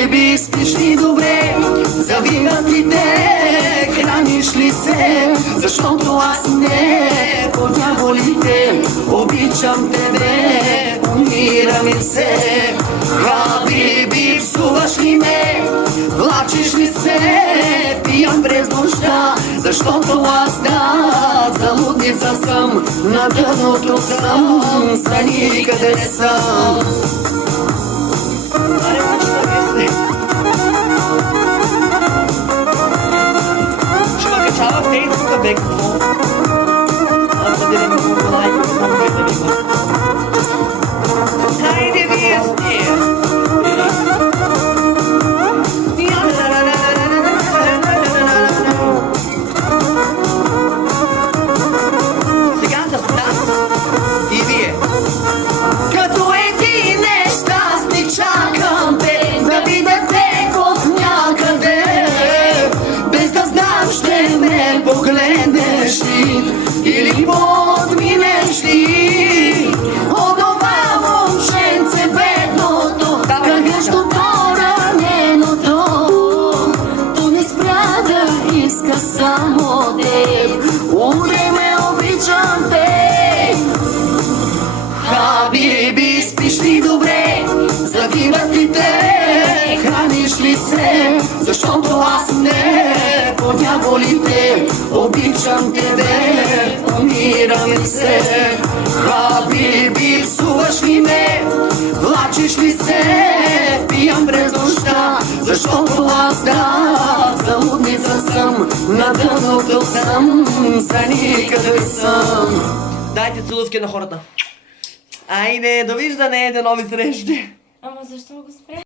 Хабиби, спиш ли добре? Завиват ли те? Храниш ли се? Защото аз не по дяволите обичам тебе, умираме се. Хабиби, псуваш ли ме? Влачиш ли се? Пиям през нощта, защото аз залудница съм, на дъното съм, за никъде не съм. Ще ме качава в Фейсбука, бе, какво? Аз да дадем много лайк, много да ви го. Хайде вие сте! Сега с нас и вие. Като един нещастник чакам те да видя те от някъде. Без да знам ще ме погледнеш ли или подминеш ли. Онова момченце бедното, тъгъщото раненото, то не спря да иска само теб. Умре ме, обичам те. Хабиби, спиш ли добре? Завиват ли те? Храниш ли се? Защото аз не по дяволите обичам тебе, умирам се. Хабиби, псуваш ли ме? Влачиш ли се? Пиям през нощта, защото аз залудница съм, на дъното съм, за никъде съм. Дайте целувки на хората. Айде, довиждане, до нови срещи! Ама защо го спря?